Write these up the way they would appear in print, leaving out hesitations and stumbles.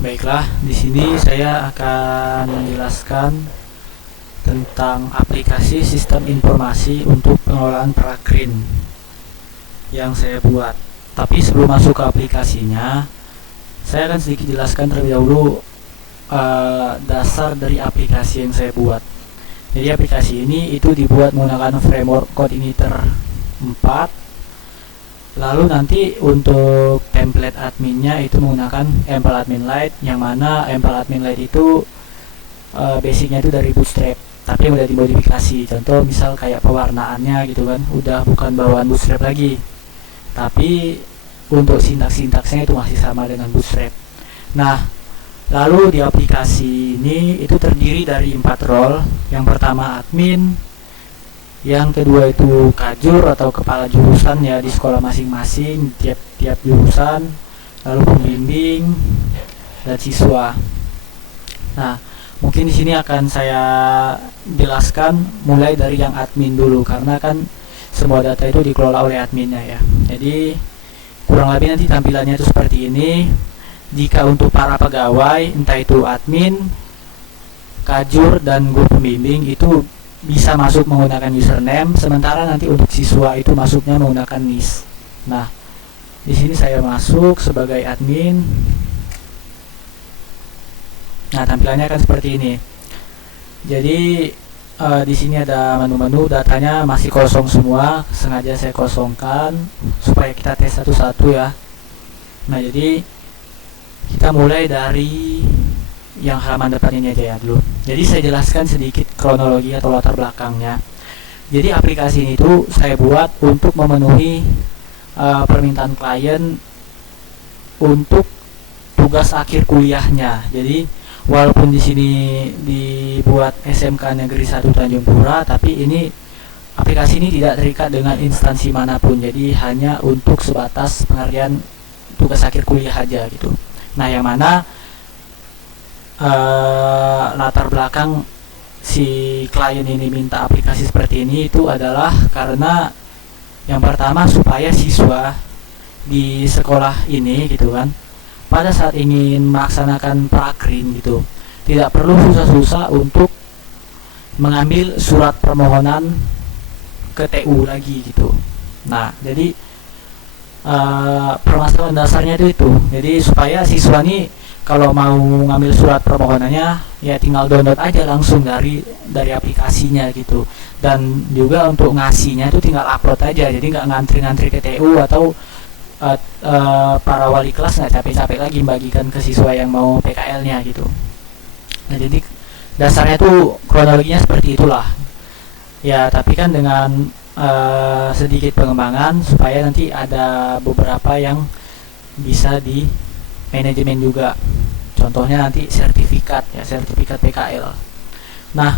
Baiklah, di sini saya akan menjelaskan tentang aplikasi sistem informasi untuk pengelolaan Prakrin yang saya buat. Tapi sebelum masuk ke aplikasinya, saya akan sedikit jelaskan terlebih dahulu dasar dari aplikasi yang saya buat. Jadi aplikasi ini itu dibuat menggunakan framework Codeinator 4. Lalu nanti untuk template adminnya itu menggunakan Ample Admin Lite, yang mana Ample Admin Lite itu basicnya itu dari Bootstrap, tapi udah dimodifikasi. Contoh misal kayak pewarnaannya gitu kan, udah bukan bawaan Bootstrap lagi, tapi untuk sintaks-sintaksnya itu masih sama dengan Bootstrap. Nah, lalu di aplikasi ini itu terdiri dari 4 role. Yang pertama admin, yang kedua itu kajur atau kepala jurusan ya di sekolah masing-masing, tiap jurusan, lalu pembimbing dan siswa. Nah, mungkin di sini akan saya jelaskan mulai dari yang admin dulu, karena kan semua data itu dikelola oleh adminnya ya. Jadi kurang lebih nanti tampilannya itu seperti ini. Jika untuk para pegawai, entah itu admin, kajur, dan guru pembimbing, itu bisa masuk menggunakan username, sementara nanti untuk siswa itu masuknya menggunakan NIS. Nah, di sini saya masuk sebagai admin. Nah, tampilannya akan seperti ini. Jadi di sini ada menu-menu, datanya masih kosong semua, sengaja saya kosongkan supaya kita tes satu-satu ya. Nah, jadi kita mulai dari yang halaman depan ini aja ya dulu. Jadi saya jelaskan sedikit kronologi atau latar belakangnya. Jadi aplikasi ini tuh saya buat untuk memenuhi permintaan klien untuk tugas akhir kuliahnya. Jadi walaupun di sini dibuat SMK Negeri 1 Tanjung Pura, tapi ini aplikasi ini tidak terikat dengan instansi manapun. Jadi hanya untuk sebatas pengerjaan tugas akhir kuliah aja gitu. Nah, yang mana latar belakang si klien ini minta aplikasi seperti ini itu adalah karena yang pertama supaya siswa di sekolah ini gitu kan, pada saat ingin melaksanakan prakrin gitu, tidak perlu susah-susah untuk mengambil surat permohonan ke TU lagi gitu. Nah, jadi permasalahan dasarnya itu. Jadi supaya siswa ini kalau mau ngambil surat permohonannya ya tinggal download aja langsung dari aplikasinya gitu. Dan juga untuk ngasihnya itu tinggal upload aja, jadi nggak ngantri-ngantri ke TU atau para wali kelas nggak capek-capek lagi membagikan ke siswa yang mau PKL-nya gitu. Nah, jadi dasarnya tuh kronologinya seperti itulah ya, tapi kan dengan sedikit pengembangan supaya nanti ada beberapa yang bisa di manajemen juga. Contohnya nanti sertifikat PKL. Nah,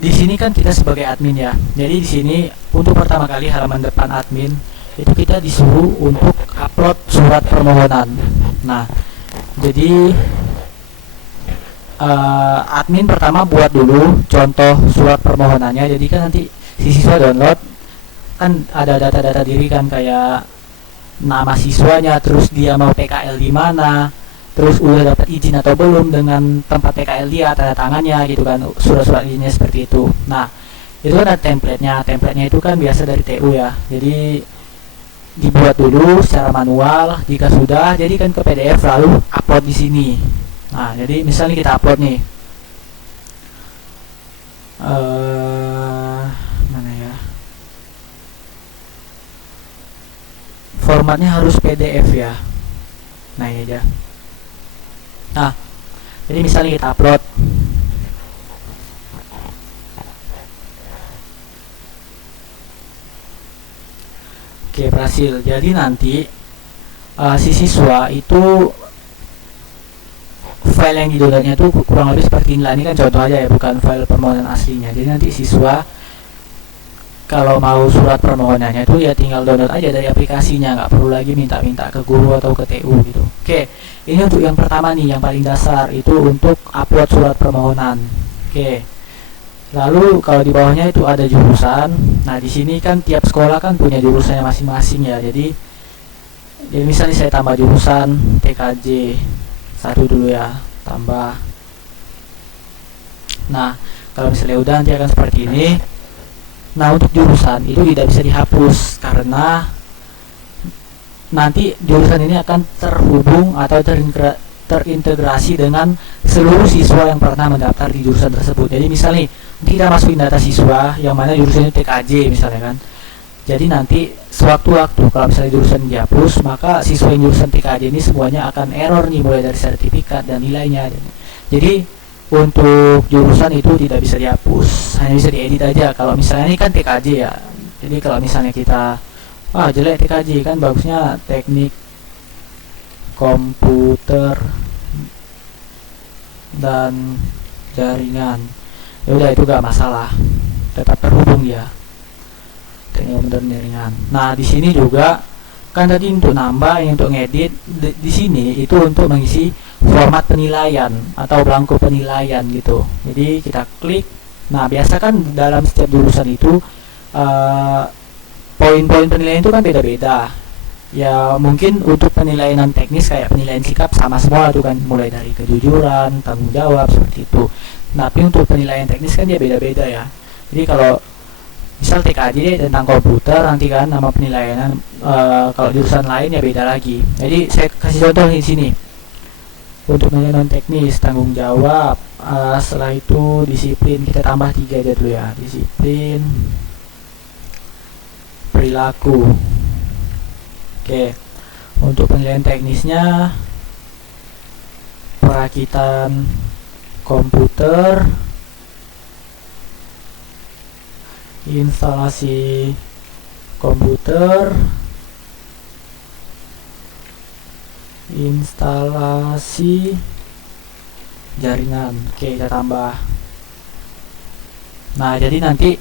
di sini kan kita sebagai admin ya. Jadi di sini untuk pertama kali halaman depan admin itu kita disuruh untuk upload surat permohonan. Nah, jadi admin pertama buat dulu contoh surat permohonannya. Jadi kan nanti si siswa download kan ada data-data diri kan, kayak nama siswanya, terus dia mau PKL di mana, terus udah dapat izin atau belum dengan tempat PKL dia, tanda tangannya gitu kan, surat-surat izinnya seperti itu. Nah, itu kan ada templatenya itu kan biasa dari TU ya, jadi dibuat dulu secara manual. Jika sudah jadikan ke PDF lalu upload di sini. Nah, jadi misalnya kita upload nih mana ya, formatnya harus PDF ya. Nah, ini aja. Nah, jadi misalnya kita upload. Oke, berhasil. Jadi nanti si siswa itu file yang di-downloadnya itu kurang lebih seperti ini. Ini kan contoh aja ya, bukan file permohonan aslinya. Jadi nanti siswa kalau mau surat permohonannya itu ya tinggal download aja dari aplikasinya, nggak perlu lagi minta-minta ke guru atau ke TU gitu. Oke, ini untuk yang pertama nih, yang paling dasar itu untuk upload surat permohonan. Oke, lalu kalau di bawahnya itu ada jurusan. Nah, di sini kan tiap sekolah kan punya jurusannya masing-masing ya. Jadi misalnya saya tambah jurusan TKJ. satu dulu ya, tambah. Nah kalau misalnya udah, nanti akan seperti ini. Nah untuk jurusan itu tidak bisa dihapus karena nanti jurusan ini akan terhubung atau terintegrasi dengan seluruh siswa yang pernah mendaftar di jurusan tersebut. Jadi misalnya kita masukin data siswa yang mana jurusannya TKJ misalnya kan. Jadi nanti sewaktu-waktu kalau misalnya jurusan dihapus, maka siswa yang jurusan TKJ ini semuanya akan error nih, mulai dari sertifikat dan nilainya. Jadi untuk jurusan itu tidak bisa dihapus, hanya bisa diedit aja. Kalau misalnya ini kan TKJ ya, jadi kalau misalnya kita jelek TKJ kan, bagusnya teknik komputer dan jaringan, ya udah itu gak masalah, tetap terhubung ya, teknik komputer dan jaringan. Nah di sini juga kan tadi untuk nambah, yang untuk ngedit di sini itu untuk mengisi format penilaian atau belangko penilaian gitu. Jadi kita klik. Nah biasa kan dalam setiap jurusan itu poin-poin penilaian itu kan beda-beda ya. Mungkin untuk penilaian non teknis kayak penilaian sikap sama semua itu kan, mulai dari kejujuran, tanggung jawab, seperti itu. Tapi untuk penilaian teknis kan dia beda-beda ya. Jadi kalau misal TKJ tentang komputer, nanti kan nama penilaian kalau jurusan lain ya beda lagi. Jadi saya kasih contoh di sini. Untuk penilaian non teknis, tanggung jawab, setelah itu disiplin, kita tambah 3 aja dulu ya. Disiplin, perilaku. Oke. Untuk penilaian teknisnya, perakitan komputer, instalasi komputer, instalasi jaringan. Oke, kita tambah. Nah jadi nanti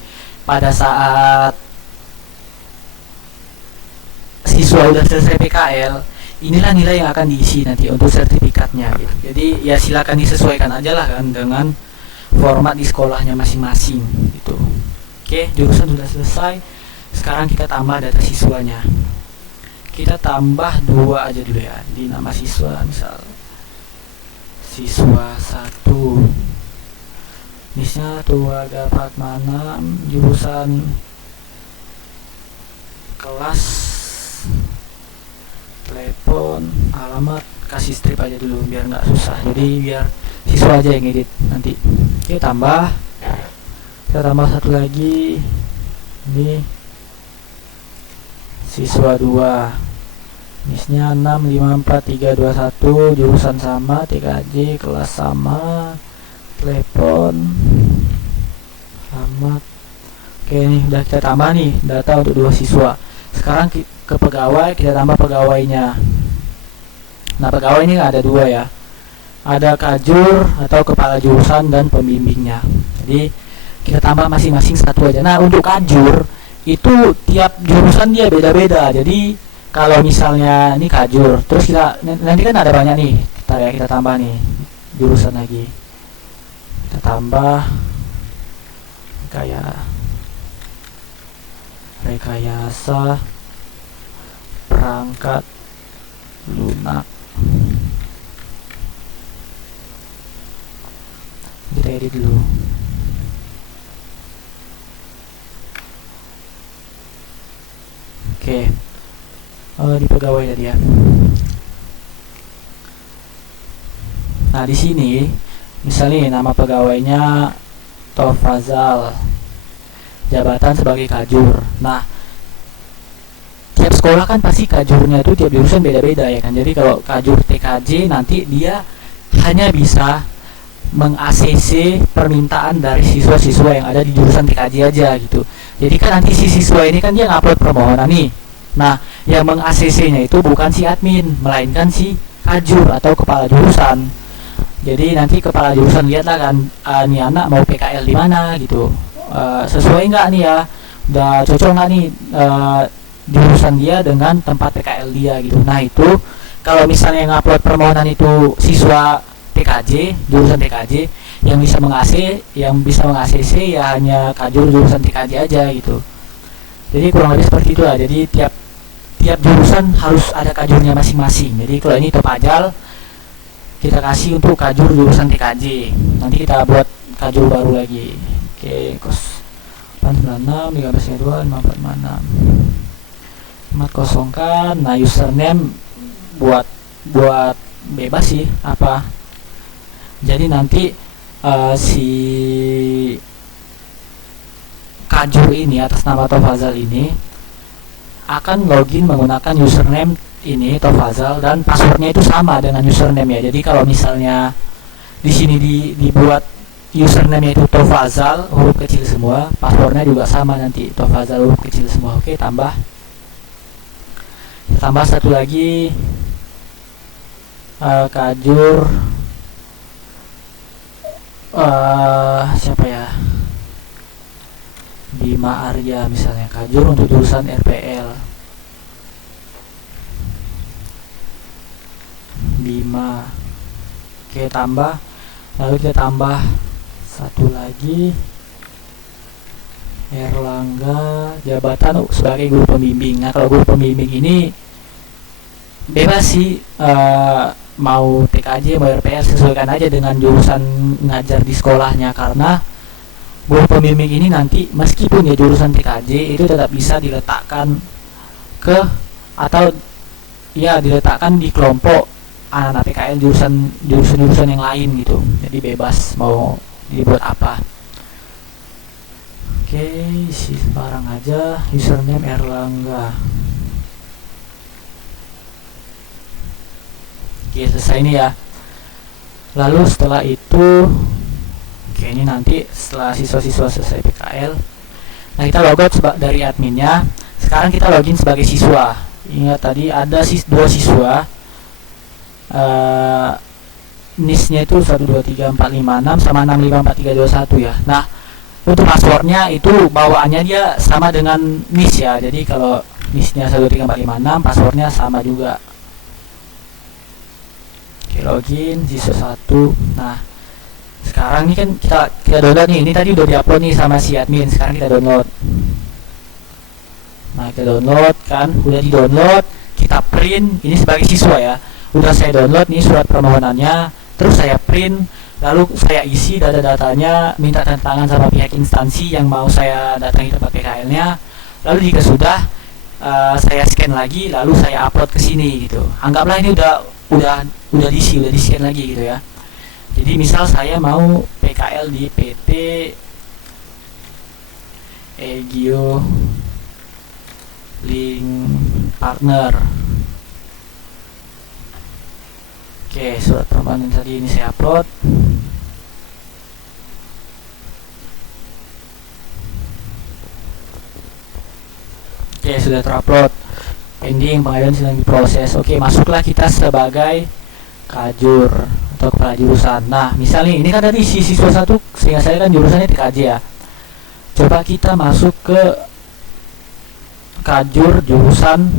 pada saat siswa udah selesai PKL, inilah nilai yang akan diisi nanti untuk sertifikatnya gitu. Jadi ya silakan disesuaikan aja lah kan dengan format di sekolahnya masing-masing gitu. Oke, jurusan sudah selesai. Sekarang kita tambah data siswanya. Kita tambah 2 aja dulu ya di nama siswa, misal siswa 1, misalnya Tuaga Fatmana, jurusan kelas, telepon, alamat, kasih strip aja dulu biar nggak susah. Jadi biar siswa aja yang edit nanti. Oke, tambah. Kita tambah 1 lagi. Ini siswa 2, misnya 65431, jurusan sama, TKJ, kelas sama, telepon, alamat. Oke, ini udah kita tambah nih data untuk 2 siswa. Sekarang ke pegawai, kita tambah pegawainya. Nah pegawai ini ada 2 ya, ada kajur atau kepala jurusan dan pembimbingnya. Jadi kita tambah masing-masing 1 aja. Nah untuk kajur itu tiap jurusan dia beda-beda. Jadi kalau misalnya ini kajur, terus kita nanti kan ada banyak nih, kita tambah nih jurusan lagi. Kita tambah kayak rekayasa perangkat lunak. Kita edit dulu. Oke. Di pegawai tadi ya. Nah di sini misalnya nama pegawainya Tofazal, jabatan sebagai kajur. Nah tiap sekolah kan pasti kajurnya itu tiap jurusan beda-beda ya kan. Jadi kalau kajur TKJ nanti dia hanya bisa meng-ACC permintaan dari siswa-siswa yang ada di jurusan TKJ aja gitu. Jadi kan nanti si siswa ini kan dia ngupload permohonan nih. Nah yang meng-ACC-nya itu bukan si admin, melainkan si kajur atau kepala jurusan. Jadi nanti kepala jurusan lihatlah kan, nih anak mau PKL di mana gitu, sesuai nggak nih ya, udah cocok nggak nih jurusan dia dengan tempat PKL dia gitu. Nah itu kalau misalnya yang upload permohonan itu siswa TKJ, jurusan TKJ, yang bisa meng-ACC ya hanya kajur jurusan TKJ aja gitu. Jadi kurang lebih seperti itu lah. Jadi tiap jurusan harus ada kajurnya masing-masing. Jadi kalau ini Topajal kita kasih untuk kajur jurusan TKJ. Nanti kita buat kajur baru lagi. Oke, kos 896 13 2 5456 Mat kosongkan. Nah, username buat bebas sih apa. Jadi nanti si kajur ini atas nama Tofazal ini akan login menggunakan username ini Tofazal, dan passwordnya itu sama dengan username ya. Jadi kalau misalnya di sini dibuat username itu Tofazal huruf kecil semua, passwordnya juga sama nanti Tofazal huruf kecil semua. Oke, tambah satu lagi kajur siapa ya, Bima Arya misalnya, kajur untuk jurusan RPL Bima. Oke, tambah, lalu kita tambah satu lagi Erlangga, jabatan sebagai guru pembimbing. Nah, kalau guru pembimbing ini bebas sih, mau TKJ mau RPL, sesuaikan aja dengan jurusan ngajar di sekolahnya, karena guru pembimbing ini nanti meskipun ya jurusan TKJ itu tetap bisa diletakkan ke atau ya diletakkan di kelompok anak-anak PKL jurusan yang lain gitu. Jadi bebas mau dibuat apa. Oke, isi sembarang aja, username Erlangga. Oke, selesai ini ya. Lalu setelah itu, oke, ini nanti setelah siswa-siswa selesai PKL, nah kita logout dari adminnya. Sekarang kita login sebagai siswa. Ingat tadi ada dua siswa, NIS-nya itu 123456 sama 654321 ya. Nah, untuk passwordnya itu bawaannya dia sama dengan NIS ya. Jadi kalau NIS-nya 13456, passwordnya sama juga. Oke, login siswa 1. Nah, sekarang ini kan kita download nih. Ini tadi udah diupload nih sama si admin. Sekarang kita download. Nah, kita download kan, udah di download, kita print. Ini sebagai siswa ya. Udah saya download nih surat permohonannya, terus saya print, lalu saya isi data-datanya, minta tanda tangan sama pihak instansi yang mau saya datangi tempat PKL-nya. Lalu jika sudah, saya scan lagi, lalu saya upload ke sini gitu. Anggaplah ini udah di scan lagi gitu ya. Jadi misal saya mau PKL di PT Egio Link Partner. Oke, surat permohonan tadi ini saya upload. Oke, sudah terupload. Pending, pengajuan sedang diproses. Oke, masuklah kita sebagai kajur atau kepala jurusan. Nah, misalnya ini kan tadi siswa 1, sehingga saya kan jurusannya TKJ ya. Coba kita masuk ke kajur jurusan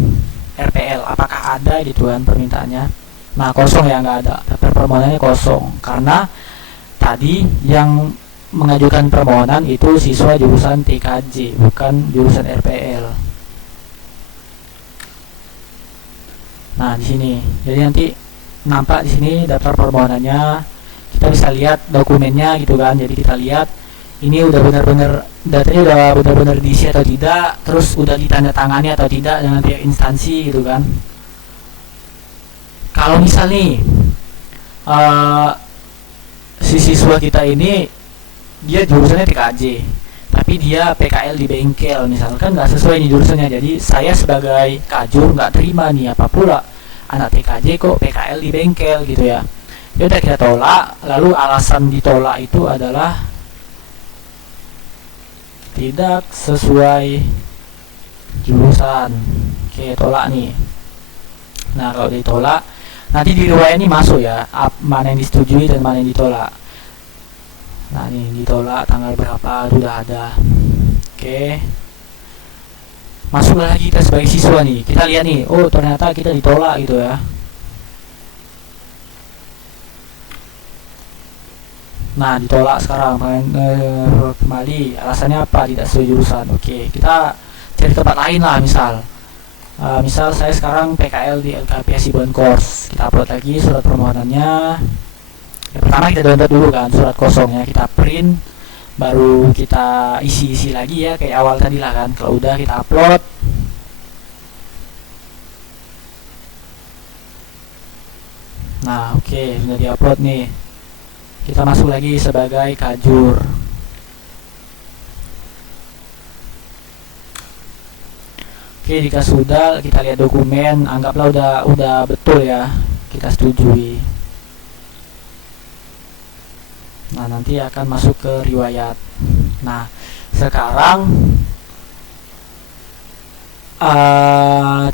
RPL. Apakah ada gitu kan permintaannya? Nah, kosong ya, nggak ada. Daftar permohonannya kosong karena tadi yang mengajukan permohonan itu siswa jurusan TKJ, bukan jurusan RPL. Nah, di sini. Jadi nanti nampak di sini daftar permohonannya. Kita bisa lihat dokumennya gitu kan. Jadi kita lihat ini udah benar-benar datanya udah benar-benar diisi atau tidak, terus udah ditandatangani atau tidak dengan pihak instansi gitu kan. Kalau misal nih si siswa kita ini dia jurusannya TKJ, tapi dia PKL di bengkel misalkan, nggak sesuai nih jurusannya. Jadi saya sebagai kajur nggak terima nih, apa pula anak TKJ kok PKL di bengkel gitu ya. Ya udah kita tolak. Lalu alasan ditolak itu adalah tidak sesuai jurusan. Oke, tolak nih. Nah, kalau ditolak nanti di riwayat ini masuk ya, mana yang disetujui dan mana yang ditolak. Nah, ini ditolak tanggal berapa udah ada. Oke, masuklah lagi kita sebagai siswa nih. Kita lihat nih, oh ternyata kita ditolak gitu ya. Nah, ditolak sekarang. Kembali, alasannya apa? Tidak sesuai jurusan. Oke, kita cari tempat lain lah misal. Misal saya sekarang PKL di LKP Hasibuan Course, kita upload lagi surat permohonannya. Yang pertama kita download dulu kan surat kosongnya, kita print, baru kita isi lagi ya kayak awal tadi lah kan. Kalau udah kita upload. Nah oke, sudah diupload nih. Kita masuk lagi sebagai kajur. Oke, jika sudah kita lihat dokumen, anggaplah udah betul ya, kita setujui. Nah nanti akan masuk ke riwayat. Nah sekarang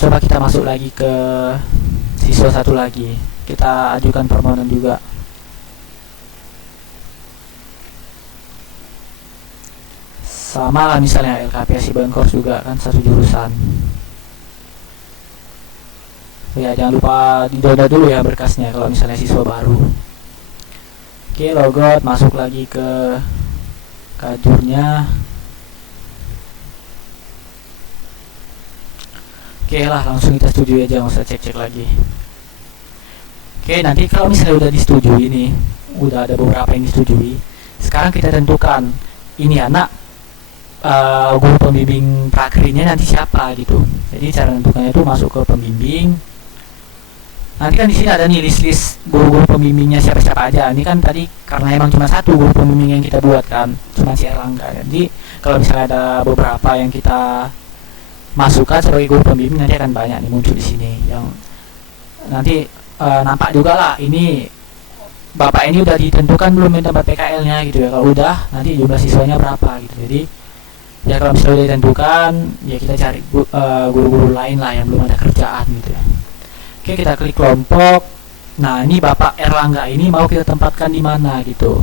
coba kita masuk lagi ke siswa satu lagi, kita ajukan permohonan juga. Sama lah misalnya LKP Hasibuan Course juga kan satu jurusan. Ya jangan lupa di-download dulu ya berkasnya kalau misalnya siswa baru. Oke, logout, masuk lagi ke kajurnya. Oke lah, langsung kita setujui aja, nggak usah cek-cek lagi. Oke, nanti kalau misalnya udah disetujui nih, udah ada beberapa yang disetujui, sekarang kita tentukan ini anak guru pembimbing prakerja nanti siapa gitu. Jadi cara menentukannya itu masuk ke pembimbing. Nanti kan di sini ada nih list guru-guru pembimbingnya siapa-siapa aja. Ini kan tadi karena emang cuma satu guru pembimbing yang kita buat kan, cuma si Erlangga. Jadi kalau misalnya ada beberapa yang kita masukkan sebagai guru pembimbing, nanti akan banyak nih muncul di sini. Yang nanti nampak juga lah ini bapak ini udah ditentukan belum tempat PKL-nya gitu ya. Kalau udah, nanti jumlah siswanya berapa gitu. Jadi ya kalau misalnya udah ditentukan, ya kita cari guru-guru lain lah yang belum ada kerjaan gitu ya. Oke, kita klik kelompok. Nah ini Bapak Erlangga ini mau kita tempatkan di mana gitu.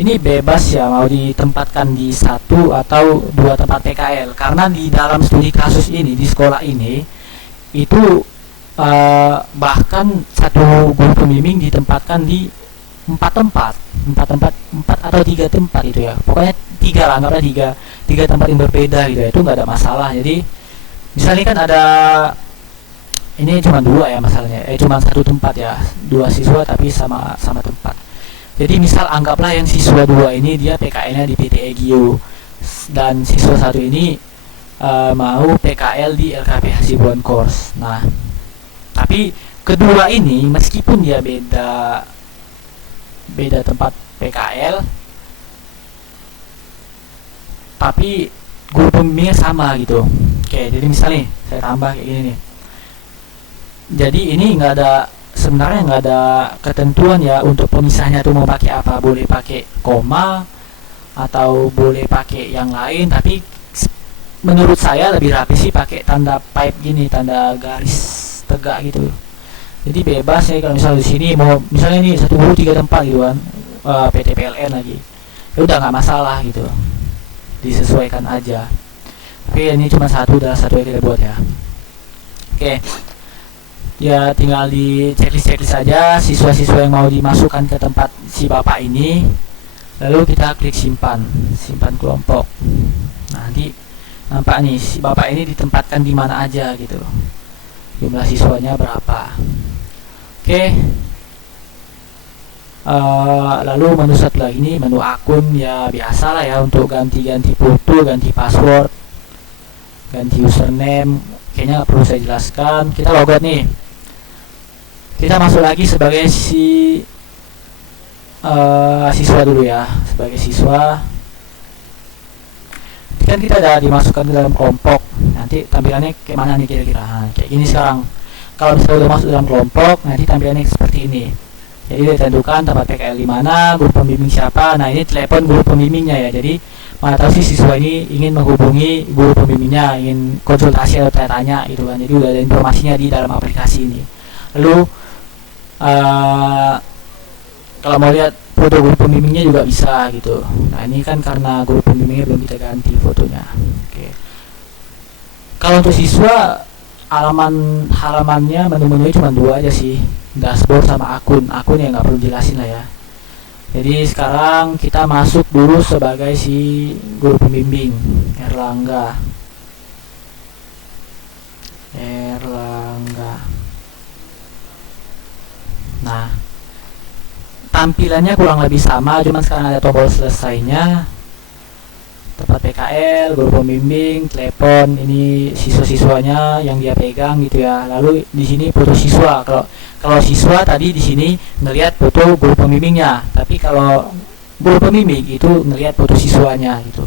Ini bebas ya, mau ditempatkan di satu atau dua tempat PKL. Karena di dalam studi kasus ini, di sekolah ini, itu bahkan satu guru pembimbing ditempatkan di empat atau tiga tempat itu ya. Pokoknya tiga lah, anggaplah tiga tempat yang berbeda gitu ya. Itu nggak ada masalah. Jadi misalnya kan ada, ini cuma dua ya masalahnya, cuma satu tempat ya, dua siswa tapi sama tempat. Jadi misal anggaplah yang siswa dua ini dia PKL-nya di PT Egio, dan siswa satu ini mau PKL di LKP Hasibuan Course. Nah tapi kedua ini meskipun dia beda tempat PKL, tapi guru pembimbingnya sama gitu. Oke, jadi misalnya saya tambah kayak gini nih. Jadi ini sebenarnya nggak ada ketentuan ya untuk pemisahnya tuh mau pakai apa, boleh pakai koma atau boleh pakai yang lain, tapi menurut saya lebih rapi sih pakai tanda pipe gini, tanda garis tegak gitu. Jadi bebas ya kalau misalnya di sini mau misalnya ini satu guru tiga tempat gitu kan, PT PLN lagi, ya udah nggak masalah gitu, disesuaikan aja. Tapi ini cuma satu yang kita buat ya. Oke. Ya tinggal di checklist saja siswa-siswa yang mau dimasukkan ke tempat si bapak ini, lalu kita klik simpan kelompok. Nah nanti nampak nih si bapak ini ditempatkan di mana aja gitu, jumlah siswanya berapa. Oke. Lalu menu satu lagi ini menu akun, ya biasa lah ya untuk ganti foto, ganti password, ganti username, kayaknya nggak perlu saya jelaskan. Kita logout nih. Kita masuk lagi sebagai siswa dulu ya, sebagai siswa. Kan kita udah dimasukkan ke dalam kelompok. Nanti tampilannya kayak mana nih kira-kira? Nah, kayak gini sekarang. Kalau misalnya udah masuk dalam kelompok, nanti tampilannya seperti ini. Jadi ditentukan tempat PKL di mana, guru pembimbing siapa. Nah ini telepon guru pembimbingnya ya. Jadi mana tahu si siswa ini ingin menghubungi guru pembimbingnya, ingin konsultasi atau tanya gitu kan. Jadi udah ada informasinya di dalam aplikasi ini. Lalu kalau mau lihat foto guru pembimbingnya juga bisa gitu. Nah ini kan karena guru pembimbingnya belum kita ganti fotonya. Oke. Kalau untuk siswa halamannya menu-menunya cuma dua aja sih, dashboard sama akun yang nggak perlu jelasin lah ya. Jadi sekarang kita masuk dulu sebagai si guru pembimbing Erlangga. Erlangga. Nah, tampilannya kurang lebih sama, cuman sekarang ada tombol selesainya, tempat PKL, guru pembimbing, telepon, ini siswa-siswanya yang dia pegang gitu ya. Lalu di sini foto siswa. Kalau siswa tadi di sini ngelihat foto guru pembimbingnya, tapi kalau guru pembimbing itu ngelihat foto siswanya gitu.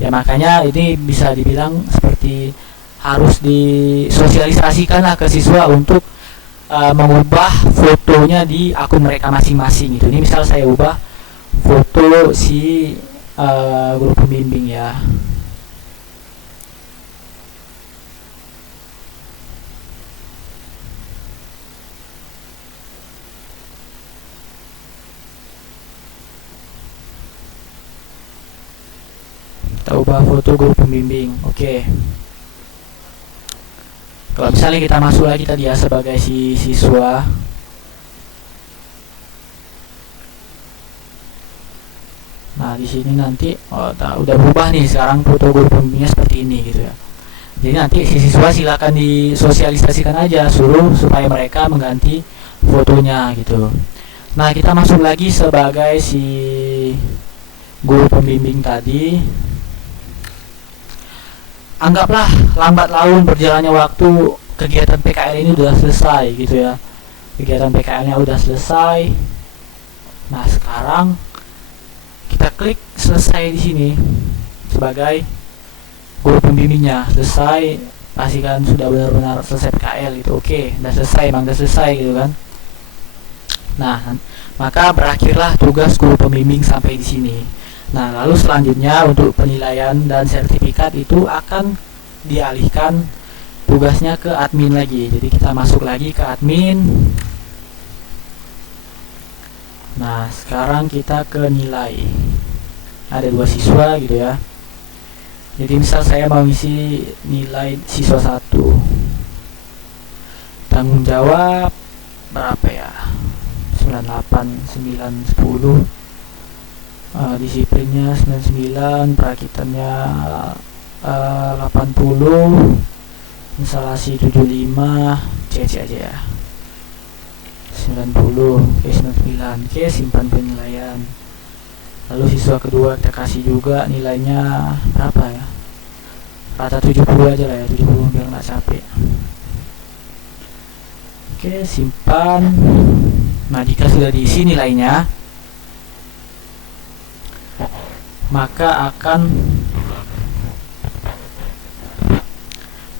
Ya makanya ini bisa dibilang seperti harus disosialisasikan lah ke siswa untuk mengubah fotonya di akun mereka masing-masing gitu. Ini misal saya ubah foto si guru pembimbing ya. Kita ubah foto guru pembimbing. Oke. Kalau misalnya kita masuk lagi tadi ya sebagai si siswa, nah di sini nanti udah berubah nih, sekarang foto guru pembimbingnya seperti ini gitu ya. Jadi nanti si siswa silakan disosialisasikan aja, suruh supaya mereka mengganti fotonya gitu. Nah kita masuk lagi sebagai si guru pembimbing tadi. Anggaplah lambat laun berjalannya waktu, kegiatan PKL ini udah selesai gitu ya. Kegiatan PKL-nya udah selesai. Nah sekarang kita klik selesai di sini sebagai guru pembimbingnya. Selesai, pastikan sudah benar-benar selesai PKL gitu. Oke, udah selesai, emang udah selesai gitu kan. Nah, maka berakhirlah tugas guru pembimbing sampai di sini. Nah, lalu selanjutnya untuk penilaian dan sertifikat itu akan dialihkan tugasnya ke admin lagi. Jadi kita masuk lagi ke admin. Nah, sekarang kita ke nilai. Ada 2 siswa gitu ya. Jadi misal saya mau isi nilai siswa 1. Tanggung jawab berapa ya? 98, 9, 10. Disiplinnya 99, perakitannya 80, instalasi 75, CC aja ya. 90, oke 99, oke simpan penilaian. Lalu siswa kedua kita kasih juga nilainya berapa ya? Rata 70 aja lah ya, 70 biar nggak capek. Oke, simpan. Nah, jika sudah diisi nilainya, maka akan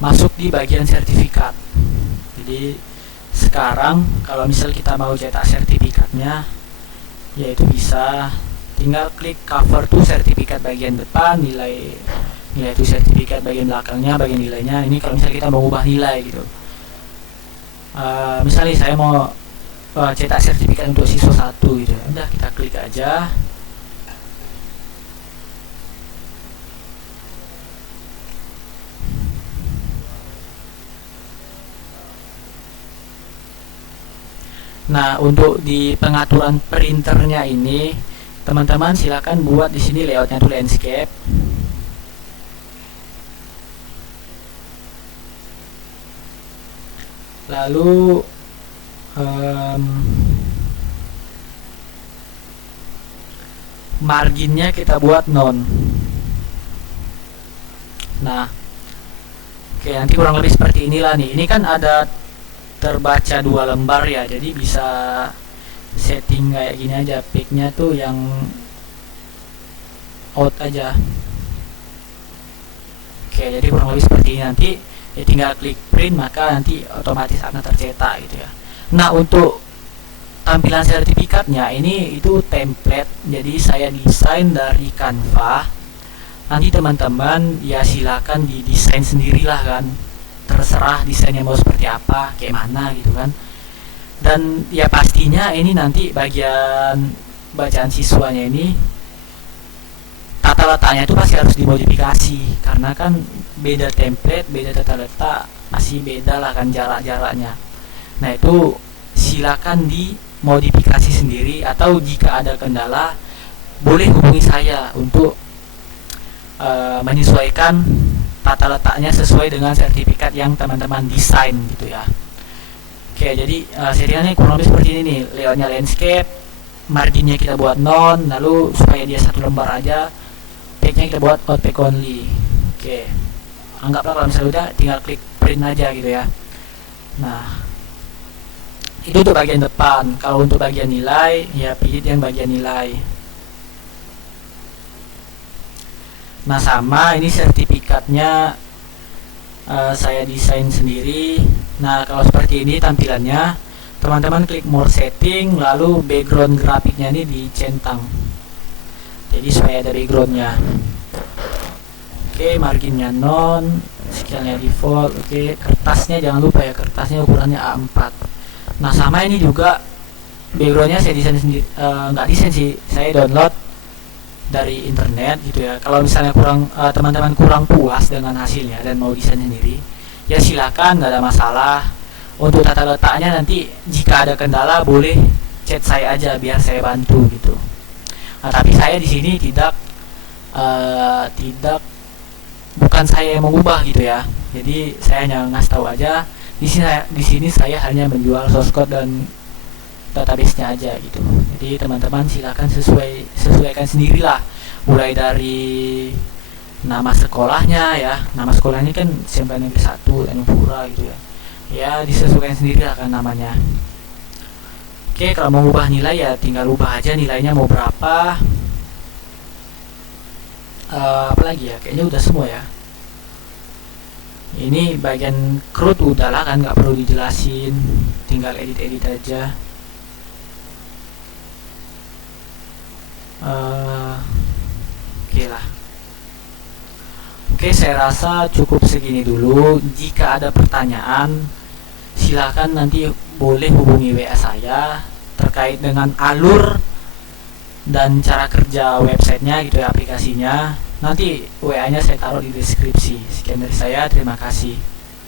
masuk di bagian sertifikat. Jadi sekarang kalau misal kita mau cetak sertifikatnya, yaitu bisa tinggal klik cover to sertifikat bagian depan, nilai itu sertifikat bagian belakangnya, bagian nilainya. Ini kalau misal kita mau ubah nilai gitu. Misalnya saya mau cetak sertifikat untuk siswa 1 gitu. Udah kita klik aja. Nah, untuk di pengaturan printernya ini, teman-teman silakan buat di sini layoutnya tuh landscape. Lalu marginnya kita buat non. Nah, oke, nanti kurang lebih seperti inilah nih. Ini kan ada terbaca 2 lembar ya, jadi bisa setting kayak gini aja, picknya tuh yang out aja. Oke, jadi kurang lebih seperti ini. Nanti ya tinggal klik print, maka nanti otomatis akan tercetak gitu ya. Nah, untuk tampilan sertifikatnya ini itu template, jadi saya desain dari Canva. Nanti teman-teman ya silakan didesain sendirilah kan, terserah desainnya mau seperti apa, kayak mana gitu kan. Dan ya pastinya ini nanti bagian bacaan siswanya ini tata letaknya itu pasti harus dimodifikasi, karena kan beda template, beda tata letak, masih beda lah kan jarak-jaraknya. Nah itu silakan dimodifikasi sendiri, atau jika ada kendala boleh hubungi saya untuk menyesuaikan tata letaknya sesuai dengan sertifikat yang teman-teman desain gitu ya. Oke, jadi settingannya kurang lebih seperti ini nih. Layoutnya landscape, marginnya kita buat non, lalu supaya dia satu lembar aja, page-nya kita buat outpack only. Oke, anggaplah kalau misalnya udah, tinggal klik print aja gitu ya. Nah, itu untuk bagian depan. Kalau untuk bagian nilai, ya pilih yang bagian nilai. Nah, sama ini sertifikatnya saya desain sendiri. Nah, kalau seperti ini tampilannya, teman-teman klik more setting, lalu background grafiknya ini dicentang, jadi supaya ada backgroundnya. Oke, marginnya non, scale-nya default. Oke, kertasnya jangan lupa ya, kertasnya ukurannya A4. Nah, sama ini juga backgroundnya saya desain sendiri, nggak desain sih, saya download dari internet gitu ya. Kalau misalnya teman-teman kurang puas dengan hasilnya dan mau desain sendiri, ya silakan, nggak ada masalah. Untuk tata letaknya nanti jika ada kendala boleh chat saya aja biar saya bantu gitu. Nah, tapi saya di sini tidak bukan saya yang mengubah gitu ya. Jadi saya hanya ngasih tahu aja. Di sini saya hanya menjual source code dan database-nya aja gitu. Jadi teman-teman silakan sesuaikan sendirilah, mulai dari nama sekolahnya ya. Nama sekolahnya kan SMP Negeri 1 Tanjungpura gitu ya. Ya disesuaikan sendirilah kan namanya. Oke, kalau mau ubah nilai ya tinggal ubah aja nilainya mau berapa. Apalagi ya, kayaknya udah semua ya. Ini bagian CRUD udahlah kan, nggak perlu dijelasin, tinggal edit aja. Oke lah. Oke, saya rasa cukup segini dulu. Jika ada pertanyaan, silahkan nanti boleh hubungi WA saya terkait dengan alur dan cara kerja websitenya gitu ya, aplikasinya. Nanti WA nya saya taruh di deskripsi. Sekian dari saya, terima kasih.